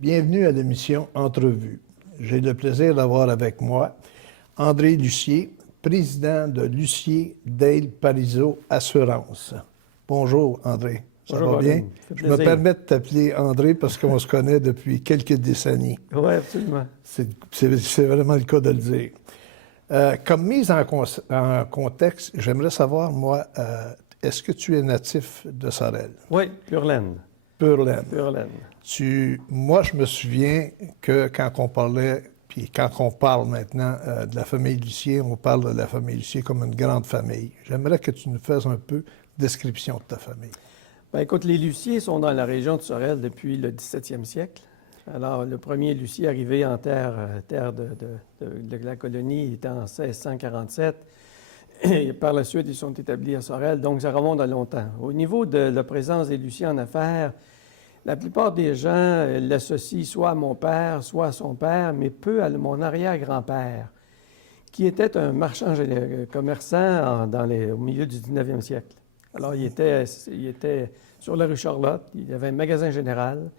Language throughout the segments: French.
Bienvenue à l'émission Entrevue. J'ai le plaisir d'avoir avec moi André Lucier, président de Lucier Dale Parizeau Assurance. Bonjour André, ça Bonjour, va bien? Gordon. Ça fait Je me plaisir. permets de t'appeler André parce qu'on se connaît depuis quelques décennies. Oui, absolument. C'est vraiment le cas de le dire. Comme mise en contexte, j'aimerais savoir, moi, est-ce que tu es natif de Sorel? Oui, Pure Laine. Pure laine. Pure Laine. Moi, je me souviens que quand on parlait, puis quand on parle maintenant de la famille Lucier, on parle de la famille Lucier comme une grande famille. J'aimerais que tu nous fasses un peu description de ta famille. Ben, écoute, les Luciers sont dans la région de Sorel depuis le 17e siècle. Alors, le premier Lucier arrivé en terre de la colonie était en 1647. Et par la suite, ils sont établis à Sorel, donc ça remonte à longtemps. Au niveau de la présence des Luciers en affaires, la plupart des gens l'associent soit à mon père, soit à son père, mais peu à mon arrière-grand-père, qui était un marchand commerçant au milieu du 19e siècle. Alors, il était sur la rue Charlotte, il y avait un magasin général.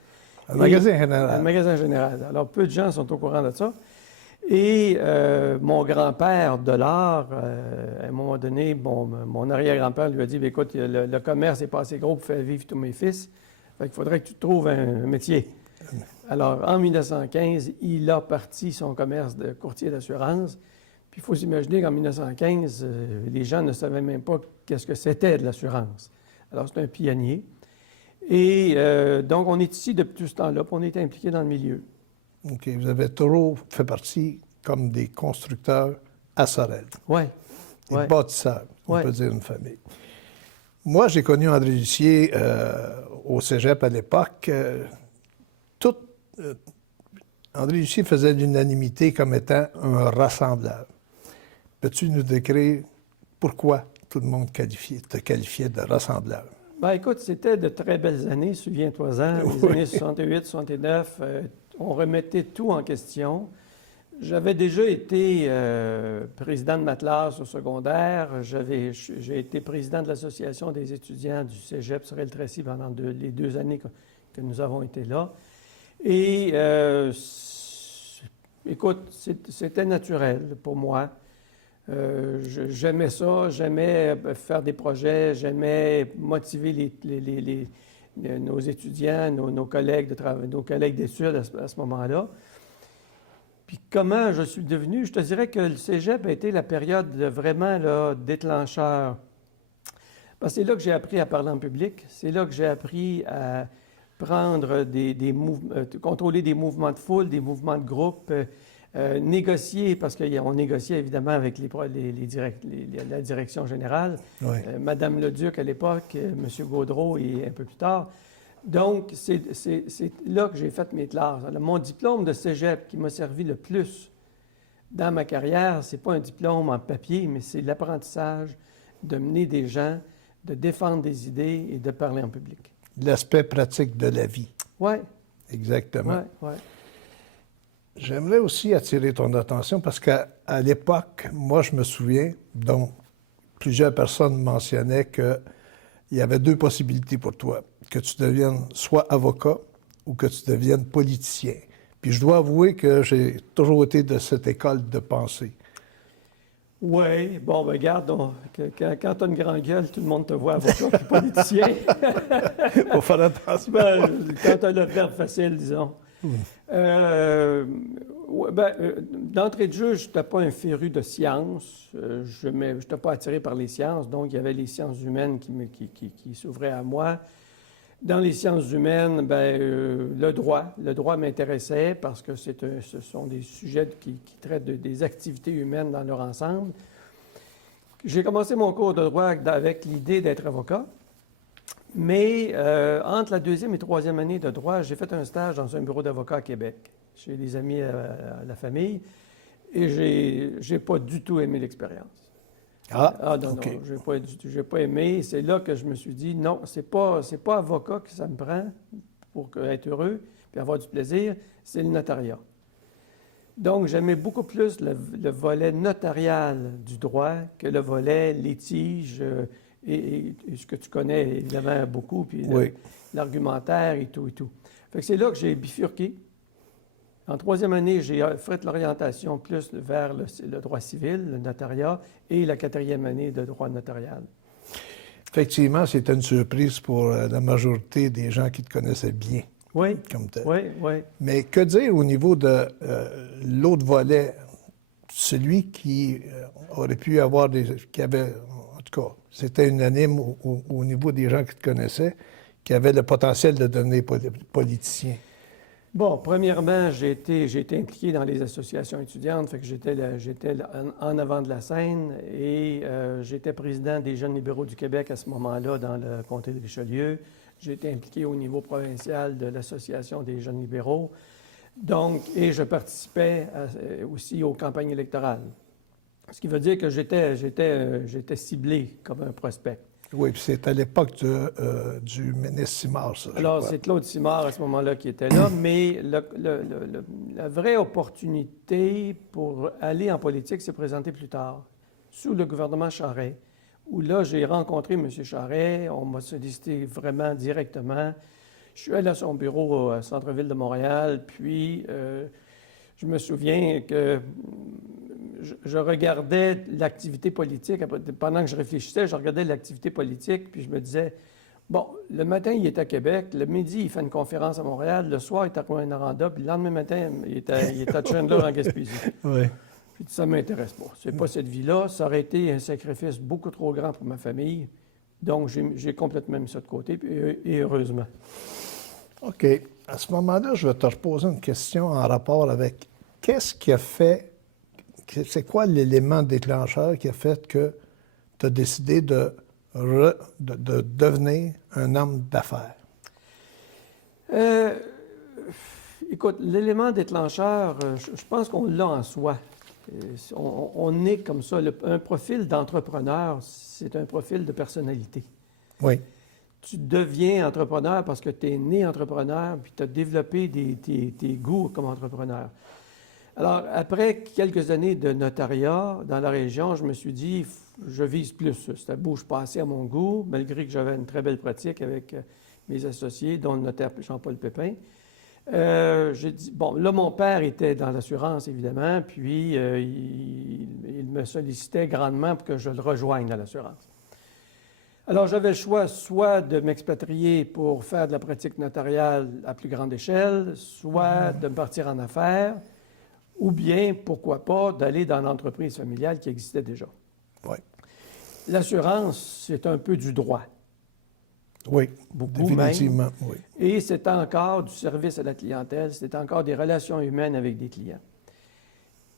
Un magasin général. Un magasin général. Alors, peu de gens sont au courant de ça. Et mon grand-père, Delard, à un moment donné, mon arrière-grand-père lui a dit, écoute, le commerce n'est pas assez gros pour faire vivre tous mes fils. Fait qu'il faudrait que tu trouves un métier. Alors, en 1915, il a parti son commerce de courtier d'assurance. Puis il faut s'imaginer qu'en 1915, les gens ne savaient même pas qu'est-ce que c'était de l'assurance. Alors, c'est un pionnier. Et donc, on est ici depuis tout ce temps-là, puis on est impliqué dans le milieu. OK. Vous avez toujours fait partie comme des constructeurs à Sorel. Oui. Des bâtisseurs, on Ouais. peut dire une famille. Moi, j'ai connu André Lucier au cégep à l'époque. André Lucier faisait l'unanimité comme étant un rassembleur. Peux-tu nous décrire pourquoi tout le monde te qualifiait de rassembleur? Ben, écoute, c'était de très belles années, souviens-toi-en, les années 68, 69. On remettait tout en question. J'avais déjà été président de Matelas au secondaire. J'ai été président de l'Association des étudiants du cégep Sorel-Tracy pendant les 2 années que nous avons été là. Et écoute, c'était naturel pour moi. J'aimais ça, j'aimais faire des projets, j'aimais motiver nos étudiants, nos collègues de travail, nos collègues d'études à ce moment-là. Puis comment je suis devenu, je te dirais que le cégep a été la période vraiment là, déclencheur. Parce que c'est là que j'ai appris à parler en public, c'est là que j'ai appris à prendre contrôler des mouvements de foule, des mouvements de groupe, négocier, parce qu'on négociait évidemment avec la direction générale, Oui. Madame Leduc à l'époque, M. Gaudreau et un peu plus tard. Donc, c'est là que j'ai fait mes classes. Alors, mon diplôme de cégep qui m'a servi le plus dans ma carrière, c'est pas un diplôme en papier, mais c'est l'apprentissage de mener des gens, de défendre des idées et de parler en public. L'aspect pratique de la vie. Oui. Exactement. Oui, oui. J'aimerais aussi attirer ton attention parce qu'à l'époque, moi, je me souviens, dont plusieurs personnes mentionnaient qu'il y avait 2 possibilités pour toi, que tu deviennes soit avocat ou que tu deviennes politicien. Puis je dois avouer que j'ai toujours été de cette école de pensée. Oui, bon, ben regarde, quand tu as une grande gueule, tout le monde te voit avocat et politicien. Faut faire attention. Quand tu as le verbe facile, disons. D'entrée de jeu, je n'étais pas un féru de sciences. Je n'étais pas attiré par les sciences, donc il y avait les sciences humaines qui s'ouvraient à moi. Dans les sciences humaines, le droit m'intéressait parce que ce sont des sujets qui traitent des activités humaines dans leur ensemble. J'ai commencé mon cours de droit avec l'idée d'être avocat, mais entre la 2e et 3e année de droit, j'ai fait un stage dans un bureau d'avocat à Québec, chez des amis à la famille, et j'ai pas du tout aimé l'expérience. Non, OK. non, j'ai pas aimé. C'est là que je me suis dit, non, c'est pas avocat que ça me prend pour être heureux puis avoir du plaisir, c'est le notariat. Donc, j'aimais beaucoup plus le volet notarial du droit que le volet litige et ce que tu connais évidemment beaucoup, puis Oui. l'argumentaire et tout et tout. Fait que c'est là que j'ai bifurqué. En troisième année, j'ai fait l'orientation plus vers le droit civil, le notariat, et la quatrième année de droit notarial. Effectivement, c'était une surprise pour la majorité des gens qui te connaissaient bien Oui, comme tel. oui, oui. Mais que dire au niveau de l'autre volet, celui qui aurait pu avoir qui avait, en tout cas, c'était unanime au niveau des gens qui te connaissaient, qui avait le potentiel de devenir politicien? Bon, premièrement, j'ai été impliqué dans les associations étudiantes, fait que j'étais en avant de la scène et j'étais président des Jeunes libéraux du Québec à ce moment-là dans le comté de Richelieu. J'ai été impliqué au niveau provincial de l'Association des Jeunes libéraux. Donc, et je participais aussi aux campagnes électorales. Ce qui veut dire que j'étais ciblé comme un prospect. Oui, puis c'est à l'époque du ministre Simard, ça, je Alors, crois. c'est Claude Simard à ce moment-là qui était là, mais la vraie opportunité pour aller en politique s'est présentée plus tard, sous le gouvernement Charest, où là, j'ai rencontré M. Charest, on m'a sollicité vraiment directement. Je suis allé à son bureau au centre-ville de Montréal, puis je me souviens que je regardais l'activité politique. Pendant que je réfléchissais, je regardais l'activité politique, puis je me disais, bon, le matin, il est à Québec, le midi, il fait une conférence à Montréal, le soir, il est à Rouyn-Noranda, puis le lendemain matin, il est à Chandler, en Gaspésie. Oui. Puis ça ne m'intéresse pas. C'est pas cette vie-là. Ça aurait été un sacrifice beaucoup trop grand pour ma famille. Donc, j'ai complètement mis ça de côté, et heureusement. OK. À ce moment-là, je vais te reposer une question en rapport avec qu'est-ce qui a fait, c'est quoi l'élément déclencheur qui a fait que tu as décidé de devenir un homme d'affaires? Écoute, l'élément déclencheur, je pense qu'on l'a en soi. On est comme ça. Un profil d'entrepreneur, c'est un profil de personnalité. Oui. Tu deviens entrepreneur parce que tu es né entrepreneur, puis tu as développé tes goûts comme entrepreneur. Alors, après quelques années de notariat dans la région, je me suis dit, je vise plus ça. Ça bouge pas assez à mon goût, malgré que j'avais une très belle pratique avec mes associés, dont le notaire Jean-Paul Pépin. J'ai dit, bon, là, mon père était dans l'assurance, évidemment, puis il me sollicitait grandement pour que je le rejoigne dans l'assurance. Alors, j'avais le choix soit de m'expatrier pour faire de la pratique notariale à plus grande échelle, soit de me partir en affaires, ou bien, pourquoi pas, d'aller dans l'entreprise familiale qui existait déjà. Oui. L'assurance, c'est un peu du droit. Oui, Beaucoup définitivement, même. oui. Et c'est encore du service à la clientèle, c'est encore des relations humaines avec des clients.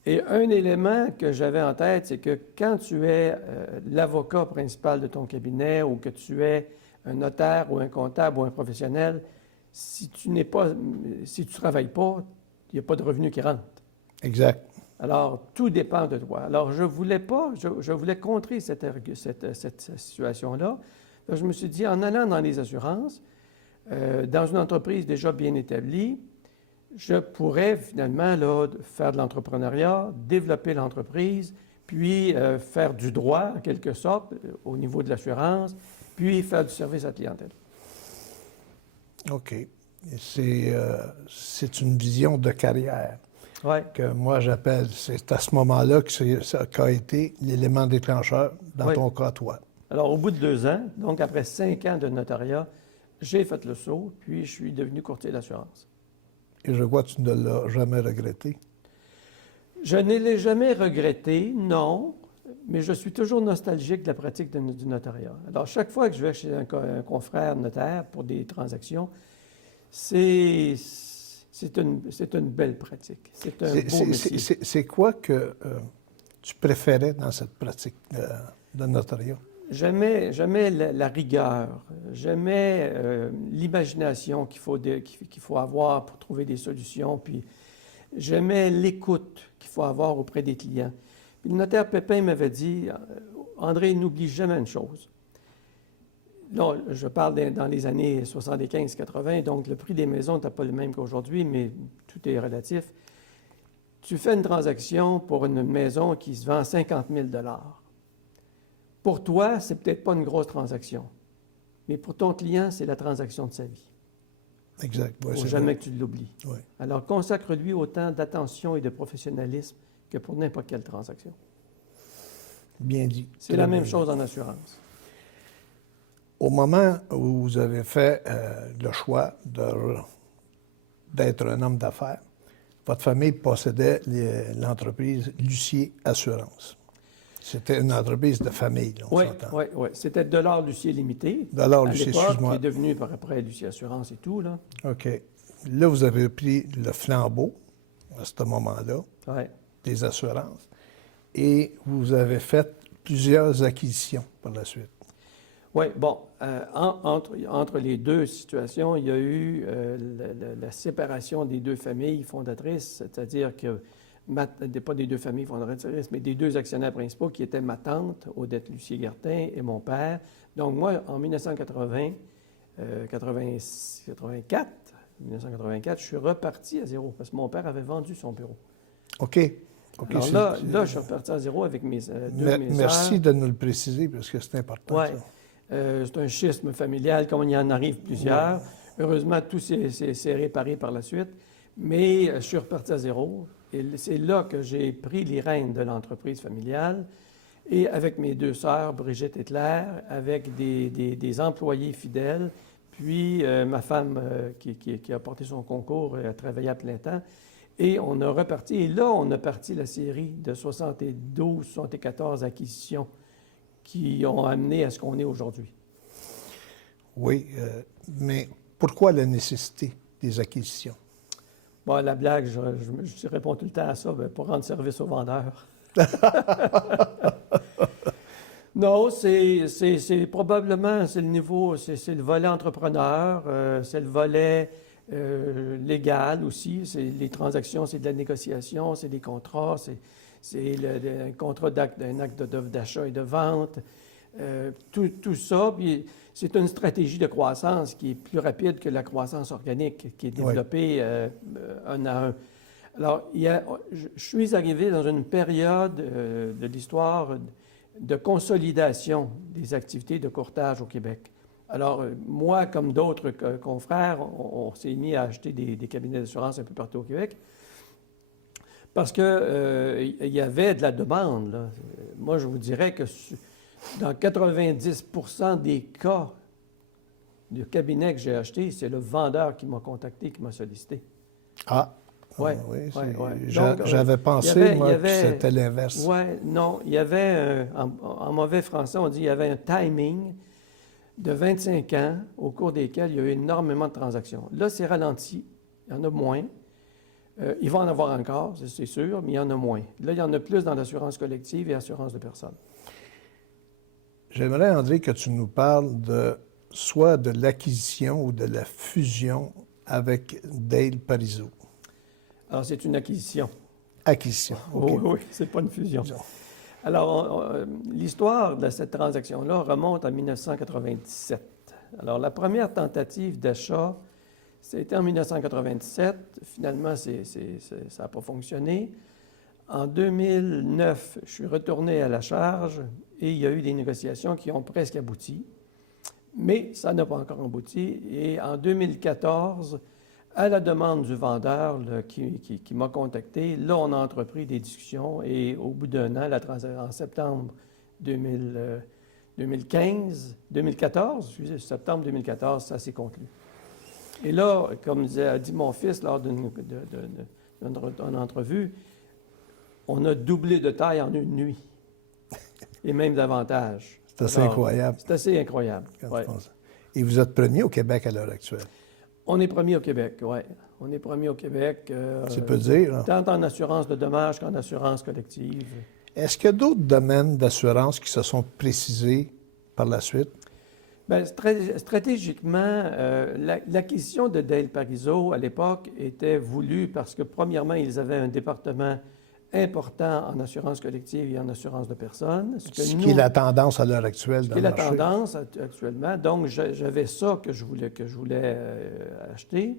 Et un élément que j'avais en tête, c'est que quand tu es l'avocat principal de ton cabinet ou que tu es un notaire ou un comptable ou un professionnel, si tu ne travailles pas, il n'y a pas de revenus qui rentrent. Exact. Alors, tout dépend de toi. Alors, je voulais contrer cette situation-là. Je me suis dit, en allant dans les assurances, dans une entreprise déjà bien établie, je pourrais finalement là, faire de l'entrepreneuriat, développer l'entreprise, puis faire du droit, en quelque sorte, au niveau de l'assurance, puis faire du service à la clientèle. OK. C'est une vision de carrière que moi j'appelle. C'est à ce moment-là que ça a été l'élément déclencheur dans ton cas, toi. Alors, au bout de 2 ans, donc après 5 ans de notariat, j'ai fait le saut, puis je suis devenu courtier d'assurance. Et je vois que tu ne l'as jamais regretté. Je ne l'ai jamais regretté, non, mais je suis toujours nostalgique de la pratique du notariat. Alors, chaque fois que je vais chez un confrère notaire pour des transactions, c'est une belle pratique. C'est un beau métier. C'est quoi que tu préférais dans cette pratique de notariat? J'aimais la rigueur, j'aimais l'imagination qu'il faut avoir pour trouver des solutions, puis j'aimais l'écoute qu'il faut avoir auprès des clients. Puis le notaire Pépin m'avait dit, André, n'oublie jamais une chose. Là, je parle dans les années 75-80, donc le prix des maisons n'était pas le même qu'aujourd'hui, mais tout est relatif. Tu fais une transaction pour une maison qui se vend 50 000 $. Pour toi, c'est peut-être pas une grosse transaction, mais pour ton client, c'est la transaction de sa vie. Exact. Il Ouais, ne faut c'est jamais vrai. que tu l'oublies. Ouais. Alors, consacre-lui autant d'attention et de professionnalisme que pour n'importe quelle transaction. Bien dit. C'est Très la bien même dit. chose en assurance. Au moment où vous avez fait le choix d'être un homme d'affaires, votre famille possédait l'entreprise Lucier Assurance. C'était une entreprise de famille, là, on Oui, s'entend. oui, oui. C'était Dollar Lucier Limité, Dollar à Lucier, l'époque, qui excuse-moi. est devenu par après Lucier Assurance et tout, là. OK. Là, vous avez pris le flambeau, à ce moment-là, Ouais. des assurances, et vous avez fait plusieurs acquisitions par la suite. Oui, bon, entre les deux situations, il y a eu la séparation des deux familles fondatrices, c'est-à-dire que, pas des deux familles fondatrices, mais des deux actionnaires principaux qui étaient ma tante, Odette Lucier-Gartin, et mon père. Donc moi, en 1984, je suis reparti à zéro, parce que mon père avait vendu son bureau. OK. OK. Alors là, je suis reparti à zéro avec mes deux de mes Merci sœurs. de nous le préciser, parce que c'est important, Oui. ça. C'est un schisme familial, comme il y en arrive plusieurs. Heureusement, tout s'est réparé par la suite. Mais je suis reparti à zéro. Et c'est là que j'ai pris les rênes de l'entreprise familiale. Et avec mes deux sœurs, Brigitte et Claire, avec des employés fidèles, puis ma femme qui a porté son concours et a travaillé à plein temps. Et on a reparti. Et là, on a parti la série de 72, 74 acquisitions qui ont amené à ce qu'on est aujourd'hui. Oui, mais pourquoi la nécessité des acquisitions? Bon, la blague, je réponds tout le temps à ça, bien, pour rendre service aux vendeurs. Non, c'est probablement, c'est le niveau, c'est le volet entrepreneur, c'est le volet légal aussi, c'est les transactions, c'est de la négociation, c'est des contrats, c'est un contrat d'un acte d'offre d'achat et de vente. Tout ça, puis c'est une stratégie de croissance qui est plus rapide que la croissance organique, qui est développée un à un. Alors, je suis arrivé dans une période de l'histoire de consolidation des activités de courtage au Québec. Alors, moi, comme d'autres confrères, on s'est mis à acheter des cabinets d'assurance un peu partout au Québec parce qu'il y avait de la demande, là. Moi, je vous dirais que dans 90% des cas de cabinets que j'ai achetés, c'est le vendeur qui m'a contacté, qui m'a sollicité. Ah, Ouais, oui, ouais, ouais. J'avais pensé, moi, que c'était l'inverse. Oui, non, il y avait, en mauvais français, on dit il y avait un timing de 25 ans au cours desquels il y a eu énormément de transactions. Là, c'est ralenti, il y en a moins. Il va en avoir encore, c'est sûr, mais il y en a moins. Là, il y en a plus dans l'assurance collective et l'assurance de personnes. J'aimerais, André, que tu nous parles soit de l'acquisition ou de la fusion avec Dale Parizeau. Alors, c'est une acquisition. Acquisition, OK. Oui, oui, c'est pas une fusion. Alors, l'histoire de cette transaction-là remonte à 1997. Alors, la première tentative d'achat, c'était en 1997. Finalement, ça n'a pas fonctionné. En 2009, je suis retourné à la charge et il y a eu des négociations qui ont presque abouti. Mais ça n'a pas encore abouti. Et en 2014, à la demande du vendeur là, qui m'a contacté, là, on a entrepris des discussions et au bout d'un an, en septembre septembre 2014, ça s'est conclu. Et là, comme a dit mon fils lors d'une entrevue, on a doublé de taille en une nuit, et même davantage. C'est assez incroyable. C'est assez incroyable. Ouais. Et vous êtes premier au Québec à l'heure actuelle? On est premier au Québec, oui. On est premier au Québec. Tu peux dire. Hein? Tant en assurance de dommages qu'en assurance collective. Est-ce qu'il y a d'autres domaines d'assurance qui se sont précisés par la suite? Bien, stratégiquement, l'acquisition de Dale Parizeau, à l'époque, était voulue parce que, premièrement, ils avaient un département important en assurance collective et en assurance de personnes. Ce qui est la tendance à l'heure actuelle dans le marché. Ce qui est la tendance actuellement. Donc, j'avais ça que je voulais acheter.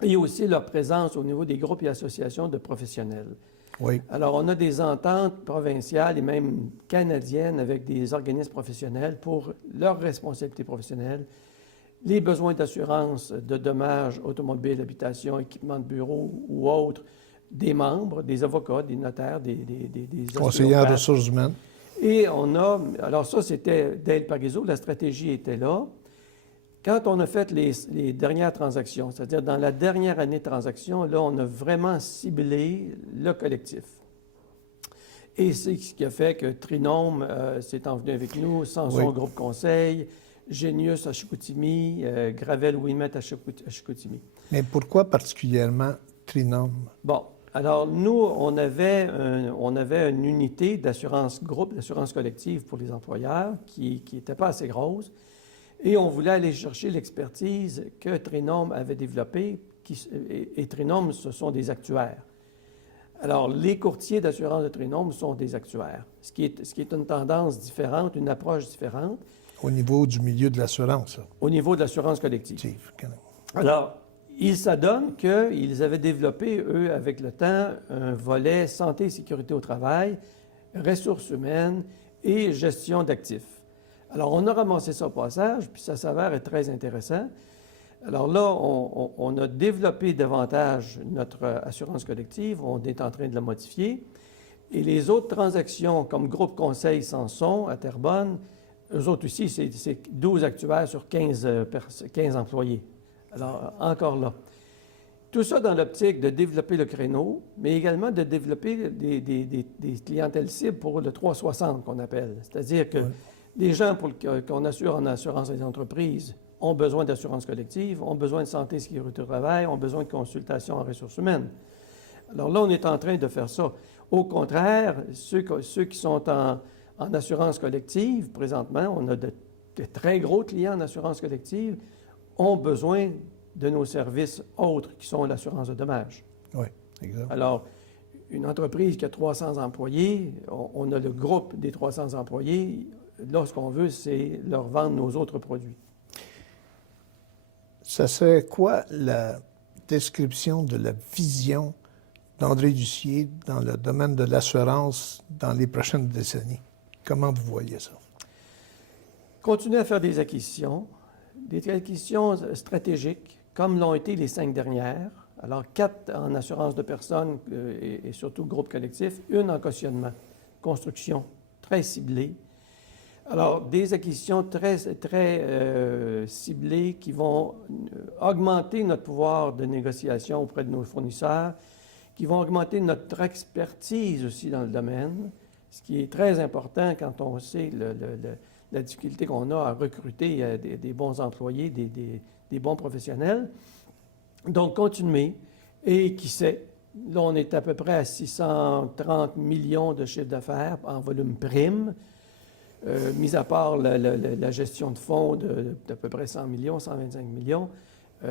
Et aussi leur présence au niveau des groupes et associations de professionnels. Oui. Alors, on a des ententes provinciales et même canadiennes avec des organismes professionnels pour leur responsabilité professionnelle les besoins d'assurance de dommages automobiles, habitation, équipements de bureau ou autres des membres, des avocats, des notaires, des Conseiller en ostéopathes. ressources humaines. Et on a, alors ça c'était Dale Parizeau, la stratégie était là. Quand on a fait les dernières transactions, c'est-à-dire dans la dernière année de transaction, là on a vraiment ciblé le collectif. Et c'est ce qui a fait que Trinôme s'est envenu avec nous, Samson Groupe Conseil, Génius à Chicoutimi, Gravel Ouimet à Chicoutimi. Mais pourquoi particulièrement Trinôme? Bon, alors nous, on avait une unité d'assurance groupe, d'assurance collective pour les employeurs qui n'était pas assez grosse. Et on voulait aller chercher l'expertise que Trinôme avait développée. Et Trinôme, ce sont des actuaires. Alors, les courtiers d'assurance de Trinôme sont des actuaires, ce qui est une tendance différente, une approche différente. Au niveau du milieu de l'assurance, ça. Au niveau de l'assurance collective. Quand même. Alors, il s'adonne qu'ils avaient développé, eux, avec le temps, un volet santé et sécurité au travail, ressources humaines et gestion d'actifs. Alors, on a ramassé ça au passage, puis ça s'avère être très intéressant. Alors là, on a développé davantage notre assurance collective, on est en train de la modifier. Et les autres transactions, comme Groupe Conseil Samson à Terrebonne, eux autres aussi, c'est 12 actuaires sur 15 employés. Alors, encore là. Tout ça dans l'optique de développer le créneau, mais également de développer des clientèles cibles pour le 360 qu'on appelle. C'est-à-dire que les gens qu'on assure en assurance des entreprises ont besoin d'assurance collective, ont besoin de santé et sécurité au travail, ont besoin de consultation en ressources humaines. Alors là, on est en train de faire ça. Au contraire, ceux qui sont en assurance collective, présentement, on a de très gros clients en assurance collective, ont besoin de nos services autres qui sont l'assurance de dommages. Oui, exact. Alors, une entreprise qui a 300 employés, on a le groupe des 300 employés. Là, ce qu'on veut, c'est leur vendre nos autres produits. Ça serait quoi la description de la vision d'André Lucier dans le domaine de l'assurance dans les prochaines décennies? Comment vous voyez ça? Continuer à faire des acquisitions stratégiques, comme l'ont été les 5 dernières. Alors, 4 en assurance de personnes et surtout groupe collectif, 1 en cautionnement, construction, très ciblée. Alors, des acquisitions très ciblées qui vont augmenter notre pouvoir de négociation auprès de nos fournisseurs, qui vont augmenter notre expertise aussi dans le domaine, ce qui est très important quand on sait la difficulté qu'on a à recruter des bons employés, des bons professionnels. Donc, continuer. Et qui sait, là, on est à peu près à 630 millions de chiffre d'affaires en volume prime. Mis à part la gestion de fonds d'à peu près 100 millions, 125 millions, il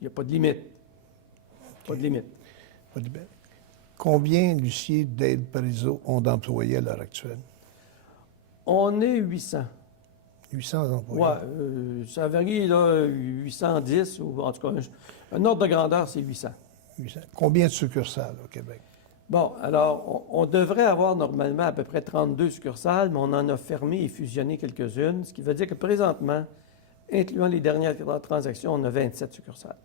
n'y a pas de limite. Pas de limite. Pas de limite. Combien, Lucier, Dale Parizeau ont d'employés à l'heure actuelle? On est 800. 800 employés? Oui, ça varie, là, 810, ou en tout cas, un ordre de grandeur, c'est 800. 800. Combien de succursales au Québec? Bon, alors, on devrait avoir normalement à peu près 32 succursales, mais on en a fermé et fusionné quelques-unes, ce qui veut dire que présentement, incluant les dernières transactions, on a 27 succursales.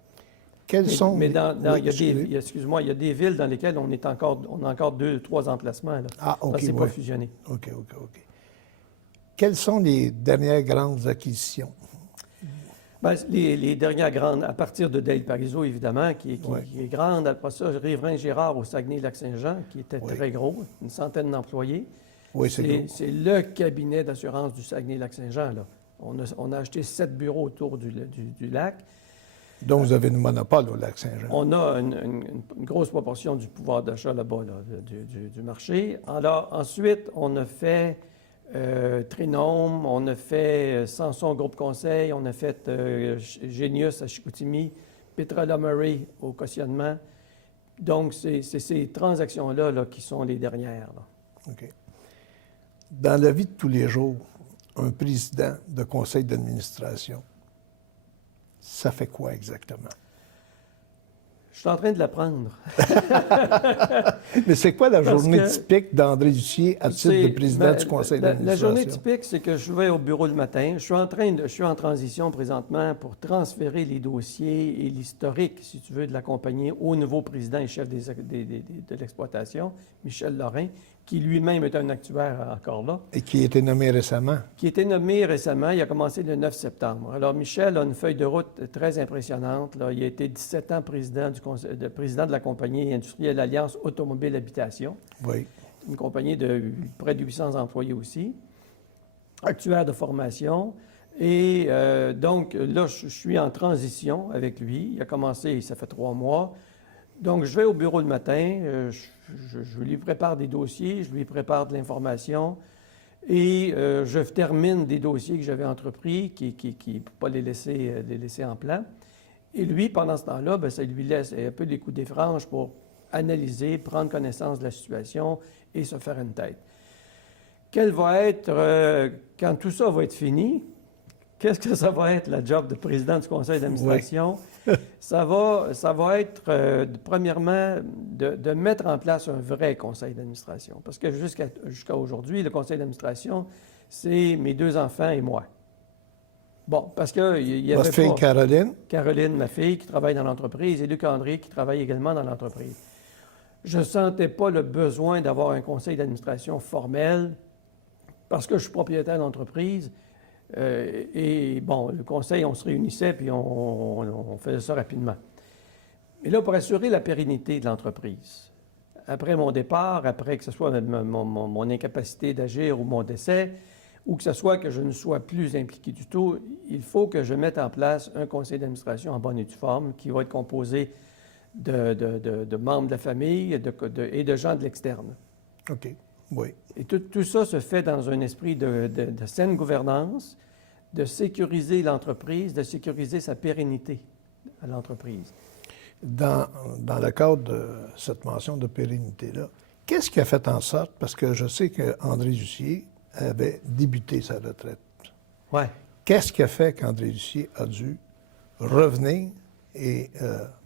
Quels sont mais les... excuse-moi, il y a des villes dans lesquelles on a encore 2-3 emplacements. Là. Ah, OK, c'est pas fusionné. OK. Quelles sont les dernières grandes acquisitions? Bien, les dernières grandes, à partir de Dale Parizeau, évidemment, qui est grande. Après ça, Riverain-Gérard au Saguenay-Lac-Saint-Jean, qui était très gros, une centaine d'employés. Oui, c'est gros. C'est le cabinet d'assurance du Saguenay-Lac-Saint-Jean. Là. On a acheté 7 bureaux autour du lac. Donc, vous avez une monopole au Lac-Saint-Jean. On a une grosse proportion du pouvoir d'achat là-bas, du marché. Alors, ensuite, on a fait Trinôme, on a fait Samson Groupe Conseil, on a fait Génius à Chicoutimi, Petrola Murray au cautionnement. Donc, c'est ces transactions-là là, qui sont les dernières. Là. OK. Dans la vie de tous les jours, un président de conseil d'administration, ça fait quoi exactement? Je suis en train de l'apprendre. Mais c'est quoi la Parce journée que typique d'André Ducier à titre de président du conseil La d'administration? journée typique, c'est que je vais au bureau le matin. Je suis en transition présentement pour transférer les dossiers et l'historique, si tu veux, de la compagnie au nouveau président et chef de l'exploitation, Michel Lorrain, qui lui-même est un actuaire encore là. Et qui a été nommé récemment. Qui a été nommé récemment, il a commencé le 9 septembre. Alors, Michel a une feuille de route très impressionnante. Là. Il a été 17 ans président de la compagnie industrielle Alliance Automobile Habitation. Oui. Une compagnie de près de 800 employés aussi. Actuaire de formation. Et donc, là, je suis en transition avec lui. Il a commencé, ça fait 3 mois. Donc, je vais au bureau le matin, je lui prépare des dossiers, je lui prépare de l'information et je termine des dossiers que j'avais entrepris, pour pas les laisser en plan. Et lui, pendant ce temps-là, bien, ça lui laisse un peu les coups des franges pour analyser, prendre connaissance de la situation et se faire une tête. Quelle va être, quand tout ça va être fini, qu'est-ce que ça va être, la job de président du conseil d'administration? Oui. Ça va être, premièrement, de mettre en place un vrai conseil d'administration. Parce que jusqu'à aujourd'hui, le conseil d'administration, c'est mes 2 enfants et moi. Bon, parce qu'il y avait Votre fille Caroline? Caroline, ma fille, qui travaille dans l'entreprise, et Luc André, qui travaille également dans l'entreprise. Je ne sentais pas le besoin d'avoir un conseil d'administration formel parce que je suis propriétaire d'entreprise. Et bon, le conseil, on se réunissait puis on faisait ça rapidement. Mais là, pour assurer la pérennité de l'entreprise, après mon départ, après que ce soit mon incapacité d'agir ou mon décès, ou que ce soit que je ne sois plus impliqué du tout, il faut que je mette en place un conseil d'administration en bonne et due forme qui va être composé de membres de la famille et de gens de l'externe. OK. Oui. Et tout ça se fait dans un esprit de saine gouvernance, de sécuriser l'entreprise, de sécuriser sa pérennité à l'entreprise. Dans le cadre de cette mention de pérennité-là, qu'est-ce qui a fait en sorte, parce que je sais qu'André Ducier avait débuté sa retraite. Oui. Qu'est-ce qui a fait qu'André Ducier a dû revenir et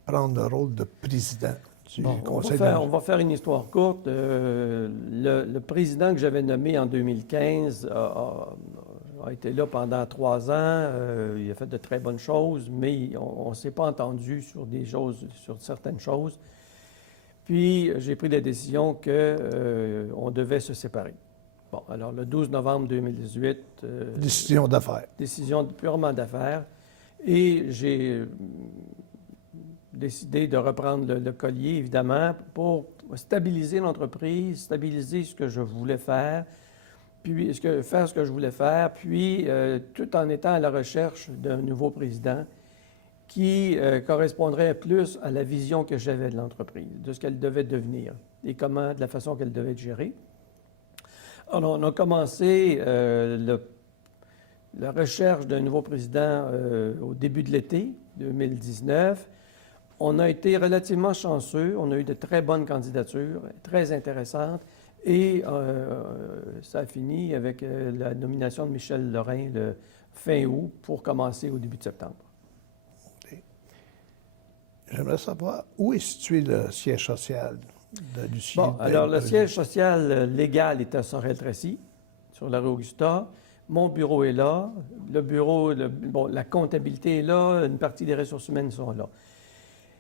prendre le rôle de président du conseil d'administration? On va faire une histoire courte. Le président que j'avais nommé en 2015 a été là pendant 3 ans. Il a fait de très bonnes choses, mais on ne s'est pas entendu sur certaines choses. Puis, j'ai pris la décision qu'on devait se séparer. Bon, alors le 12 novembre 2018... décision d'affaires. Décision purement d'affaires. Et j'ai décidé de reprendre le collier, évidemment, pour stabiliser l'entreprise, stabiliser ce que je voulais faire, puis faire ce que je voulais faire, puis tout en étant à la recherche d'un nouveau président qui correspondrait plus à la vision que j'avais de l'entreprise, de ce qu'elle devait devenir et de la façon qu'elle devait être gérée. Alors, on a commencé la recherche d'un nouveau président au début de l'été 2019. On a été relativement chanceux. On a eu de très bonnes candidatures, très intéressantes. Et ça a fini avec la nomination de Michel Lorrain le fin août pour commencer au début de septembre. Okay. J'aimerais savoir où est situé le siège social de Ducier. Bon, alors le siège social légal est à Sorel-Tracy, sur la rue Augusta. Mon bureau est là. Le bureau, la comptabilité est là. Une partie des ressources humaines sont là.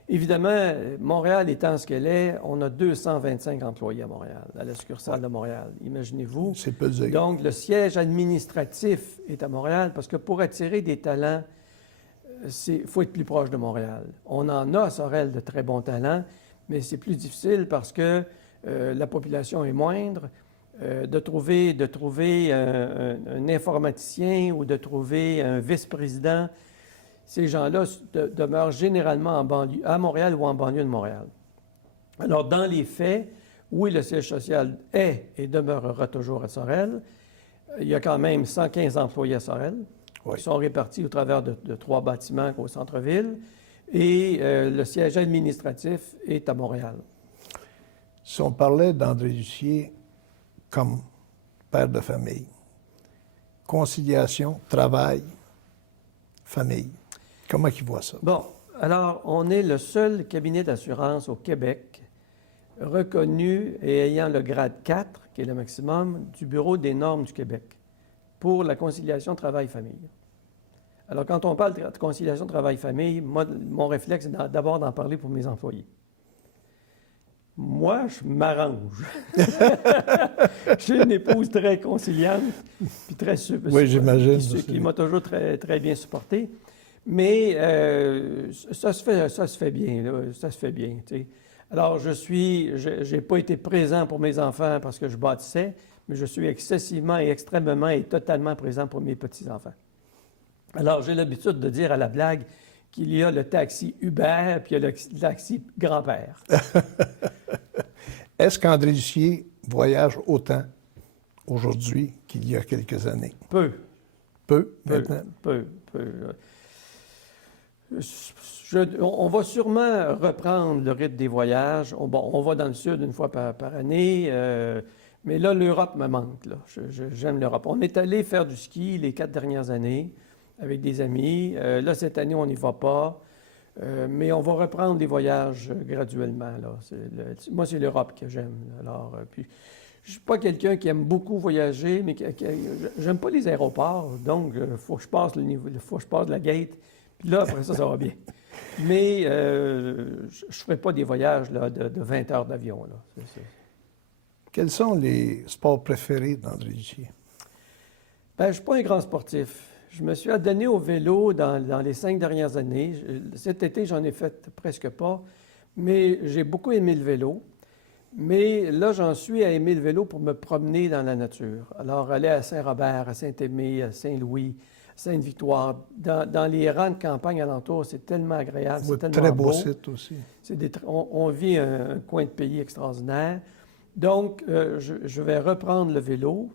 Évidemment, Montréal étant ce qu'elle est, on a 225 employés à Montréal, à la succursale de Montréal. Imaginez-vous. C'est peu dire. Donc, le siège administratif est à Montréal parce que pour attirer des talents, il faut être plus proche de Montréal. On en a à Sorel de très bons talents, mais c'est plus difficile parce que la population est moindre. De trouver un informaticien ou de trouver un vice-président, ces gens-là demeurent généralement en banlieue, à Montréal ou en banlieue de Montréal. Alors, dans les faits, oui, le siège social est et demeurera toujours à Sorel. Il y a quand même 115 employés à Sorel. Oui. Qui sont répartis au travers de 3 bâtiments au centre-ville. Et le siège administratif est à Montréal. Si on parlait d'André Ducier comme père de famille, conciliation, travail, famille, comment il voit ça? Bon, Alors, on est le seul cabinet d'assurance au Québec reconnu et ayant le grade 4, qui est le maximum, du Bureau des normes du Québec pour la conciliation travail-famille. Alors, quand on parle de conciliation travail-famille, moi, mon réflexe, c'est d'abord d'en parler pour mes employés. Moi, je m'arrange. J'ai une épouse très conciliante, puis très Oui, j'imagine. qui m'a toujours très, très bien supporté. Mais ça se fait bien, là, ça se fait bien, tu sais. Alors, j'ai pas été présent pour mes enfants parce que je bâtissais, mais je suis excessivement et extrêmement et totalement présent pour mes petits-enfants. Alors, j'ai l'habitude de dire à la blague qu'il y a le taxi Uber puis il y a le taxi grand-père. Est-ce qu'André Lucier voyage autant aujourd'hui qu'il y a quelques années? Peu. Peu, maintenant? Peu. On va sûrement reprendre le rythme des voyages. On va dans le sud une fois par année, mais là, l'Europe me manque. Là. J'aime l'Europe. On est allé faire du ski les 4 dernières années avec des amis. Là, cette année, on n'y va pas, mais on va reprendre les voyages graduellement. Là. Moi, c'est l'Europe que j'aime. Alors, puis, je ne suis pas quelqu'un qui aime beaucoup voyager, mais j'aime pas les aéroports, donc il faut que je passe faut que je passe la gate. Puis là, après ça, ça va bien. Mais je ne ferai pas des voyages là, de 20 heures d'avion. Là. Quels sont les sports préférés d'André Lucier? Bien, je ne suis pas un grand sportif. Je me suis adonné au vélo dans les 5 dernières années. Cet été, j'en ai fait presque pas, mais j'ai beaucoup aimé le vélo. Mais là, j'en suis à aimer le vélo pour me promener dans la nature. Alors, aller à Saint-Robert, à Saint-Aimé, à Saint-Louis, Sainte-Victoire, dans les rangs de campagne alentour, c'est tellement agréable, Oui, c'est tellement très beau beau. site aussi. On vit un coin de pays extraordinaire. Donc, je vais reprendre le vélo,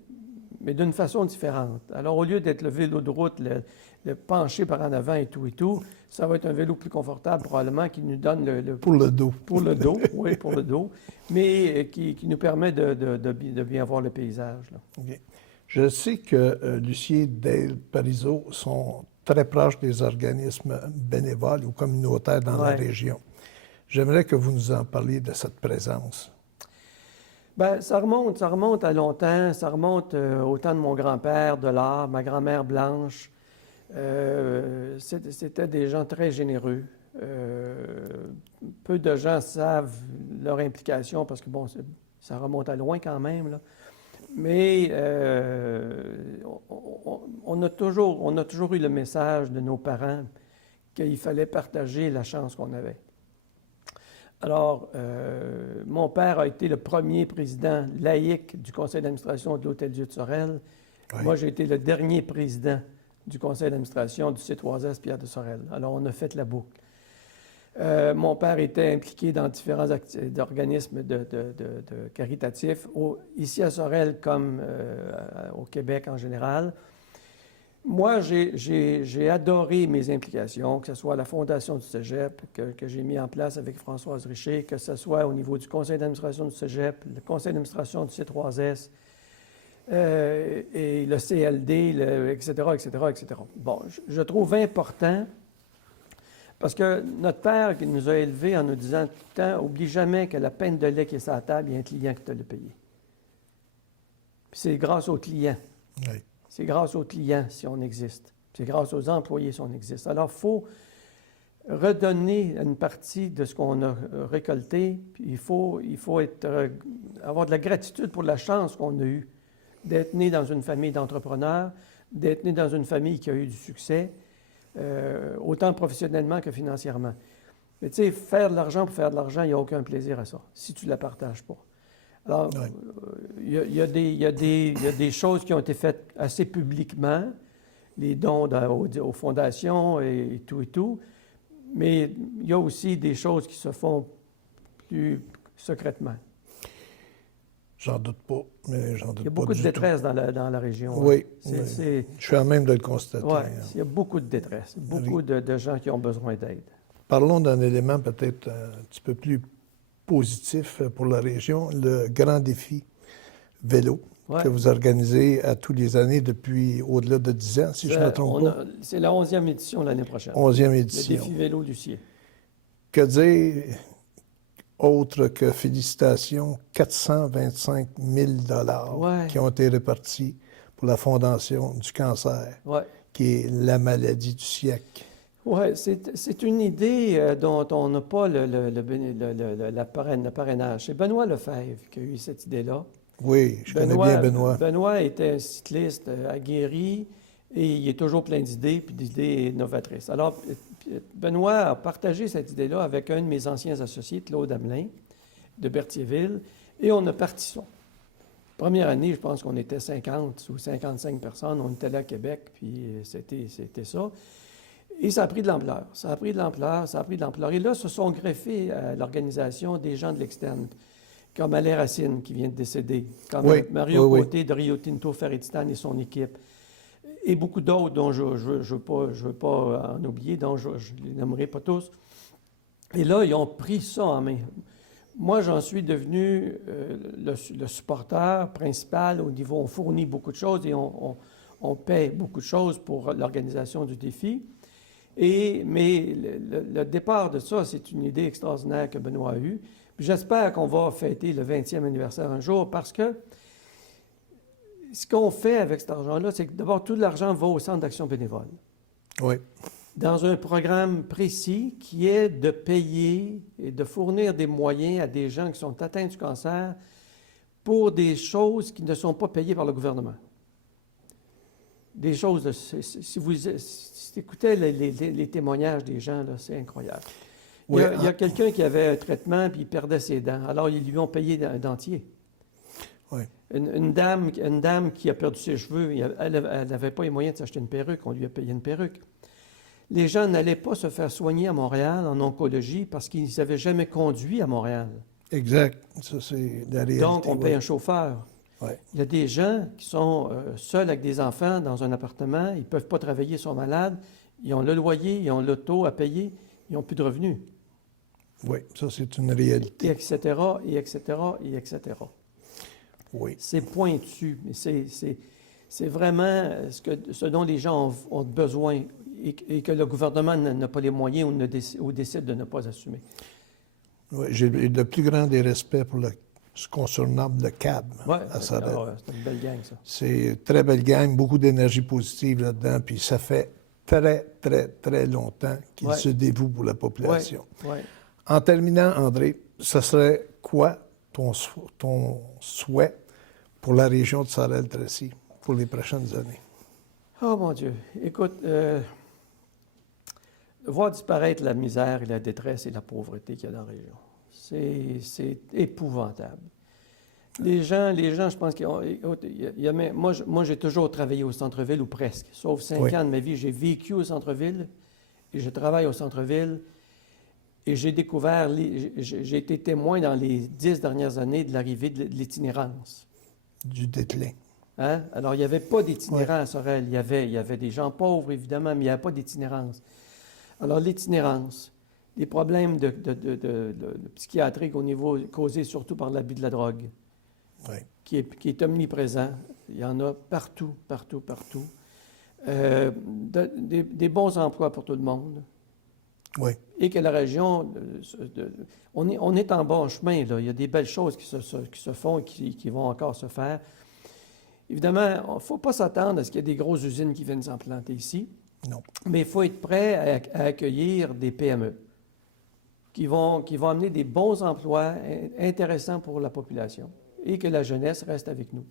mais d'une façon différente. Alors, au lieu d'être le vélo de route, le penché par en avant et tout, ça va être un vélo plus confortable probablement qui nous donne Pour le dos. Pour le dos, oui, pour le dos, mais qui nous permet de bien voir le paysage. Là. Okay. Je sais que Lucier et Dale Parizeau sont très proches des organismes bénévoles ou communautaires dans la région. J'aimerais que vous nous en parliez de cette présence. Bien, ça remonte à longtemps. Ça remonte au temps de mon grand-père, Delard, ma grand-mère Blanche. C'était des gens très généreux. Peu de gens savent leur implication parce que, bon, ça remonte à loin quand même, là. Mais on a toujours eu le message de nos parents qu'il fallait partager la chance qu'on avait. Alors, mon père a été le premier président laïque du conseil d'administration de l'Hôtel-Dieu de Sorel. Oui. Moi, j'ai été le dernier président du conseil d'administration du C3S Pierre de Sorel. Alors, on a fait la boucle. Mon père était impliqué dans différents organismes de caritatifs, ici à Sorel comme au Québec en général. Moi, j'ai adoré mes implications, que ce soit la fondation du Cégep, que j'ai mis en place avec Françoise Richer, que ce soit au niveau du conseil d'administration du Cégep, le conseil d'administration du C3S, et le CLD, etc., etc., etc. Bon, je trouve important, parce que notre père qui nous a élevés en nous disant tout le temps, oublie jamais que la peine de lait qui est sur la table, il y a un client qui te l'a payé. Puis c'est grâce aux clients. Oui. C'est grâce aux clients si on existe. C'est grâce aux employés si on existe. Alors, il faut redonner une partie de ce qu'on a récolté, puis il faut avoir de la gratitude pour la chance qu'on a eue d'être né dans une famille d'entrepreneurs, d'être né dans une famille qui a eu du succès, autant professionnellement que financièrement. Mais tu sais, faire de l'argent pour faire de l'argent, il n'y a aucun plaisir à ça, si tu ne la partages pas. Alors, il y a des choses qui ont été faites assez publiquement, les dons aux fondations et tout, mais il y a aussi des choses qui se font plus secrètement. J'en doute pas, mais j'en doute pas. Il y a beaucoup de détresse dans la région. Oui, je suis à même de le constater. Oui, il y a beaucoup de détresse, beaucoup de gens qui ont besoin d'aide. Parlons d'un élément peut-être un petit peu plus positif pour la région, le grand défi vélo que vous organisez à tous les années depuis au-delà de 10 ans, si je ne me trompe pas. C'est la 11e édition l'année prochaine. 11e édition. Le défi vélo Lucier. Que dire autre que félicitations, 425 000 Ouais. qui ont été répartis pour la Fondation du cancer, Ouais. qui est la maladie du siècle. Oui, c'est une idée dont on n'a pas le parrainage. C'est Benoît Lefebvre qui a eu cette idée-là. Oui, je connais bien Benoît. Benoît était un cycliste aguerri et il est toujours plein d'idées, puis d'idées novatrices. Alors, Benoît a partagé cette idée-là avec un de mes anciens associés, Claude Hamelin, de Berthierville, et on a parti ça. Première année, je pense qu'on était 50 ou 55 personnes. On était là à Québec, puis c'était ça. Et ça a pris de l'ampleur. Ça a pris de l'ampleur, ça a pris de l'ampleur. Et là, se sont greffés à l'organisation des gens de l'externe, comme Alain Racine, qui vient de décéder, comme Mario Côté de Rio Tinto Ferritistan et son équipe, et beaucoup d'autres dont je ne veux pas en oublier, dont je ne les nommerai pas tous. Et là, ils ont pris ça en main. Moi, j'en suis devenu le supporter principal au niveau, on fournit beaucoup de choses et on paie beaucoup de choses pour l'organisation du défi. Mais le départ de ça, c'est une idée extraordinaire que Benoît a eue. J'espère qu'on va fêter le 20e anniversaire un jour parce que ce qu'on fait avec cet argent-là, c'est que d'abord, tout l'argent va au Centre d'action bénévole. Oui. Dans un programme précis qui est de payer et de fournir des moyens à des gens qui sont atteints du cancer pour des choses qui ne sont pas payées par le gouvernement. Des choses, si vous écoutez les témoignages des gens, là, c'est incroyable. Oui, il y a quelqu'un qui avait un traitement puis il perdait ses dents. Alors, ils lui ont payé un dentier. Oui. Une dame qui a perdu ses cheveux, elle n'avait pas les moyens de s'acheter une perruque. On lui a payé une perruque. Les gens n'allaient pas se faire soigner à Montréal en oncologie parce qu'ils n'avaient jamais conduit à Montréal. Exact. Ça, c'est la réalité. Donc, on paye un chauffeur. Ouais. Il y a des gens qui sont seuls avec des enfants dans un appartement, ils ne peuvent pas travailler, ils sont malades, ils ont le loyer, ils ont l'auto à payer, ils n'ont plus de revenus. Oui, ça c'est une réalité. Et etc., et etc., et etc. Oui. C'est pointu, mais c'est vraiment ce dont les gens ont besoin et que le gouvernement n'a pas les moyens ou décide de ne pas assumer. Oui, j'ai le plus grand des respects pour ce qu'on surnomme le CAB à Sorel. C'est une belle gang, ça. C'est une très belle gang, beaucoup d'énergie positive là-dedans, puis ça fait très, très, très longtemps qu'ils se dévouent pour la population. Ouais. En terminant, André, ce serait quoi ton souhait pour la région de Sorel-Tracy pour les prochaines années? Oh mon Dieu! Écoute, voir disparaître la misère et la détresse et la pauvreté qu'il y a dans la région, c'est épouvantable. Les gens, je pense qu'il y a moi, j'ai toujours travaillé au centre-ville, ou presque. Sauf 5 ans de ma vie, j'ai vécu au centre-ville et je travaille au centre-ville. Et j'ai découvert, j'ai été témoin dans les 10 dernières années de l'arrivée de l'itinérance. Du déclin. Hein? Alors, il n'y avait pas d'itinérance à Sorel. Il y avait des gens pauvres, évidemment, mais il n'y avait pas d'itinérance. Alors, l'itinérance, les problèmes de psychiatriques au niveau causés surtout par l'abus de la drogue, qui est omniprésent. Il y en a partout, partout, partout. Des bons emplois pour tout le monde. Oui. Et que la région, on est en bon chemin, là. Il y a des belles choses qui se font et qui vont encore se faire. Évidemment, il ne faut pas s'attendre à ce qu'il y ait des grosses usines qui viennent s'implanter ici. Non. Mais il faut être prêt à accueillir des PME qui vont amener des bons emplois intéressants pour la population et que la jeunesse reste avec nous.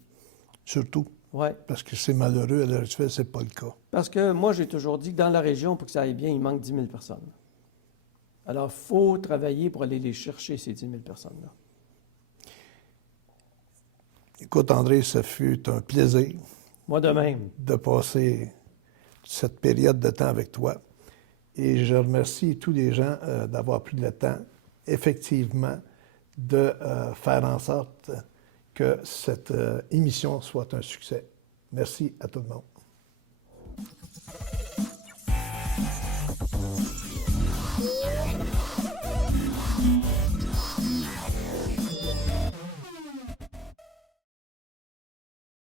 Surtout. Oui. Parce que c'est malheureux, à l'heure actuelle, ce n'est pas le cas. Parce que moi, j'ai toujours dit que dans la région, pour que ça aille bien, il manque 10 000 personnes. Alors, il faut travailler pour aller les chercher, ces 10 000 personnes-là. Écoute, André, ça fut un plaisir. Moi de même. De passer cette période de temps avec toi. Et je remercie tous les gens d'avoir pris le temps, effectivement, de faire en sorte que cette émission soit un succès. Merci à tout le monde.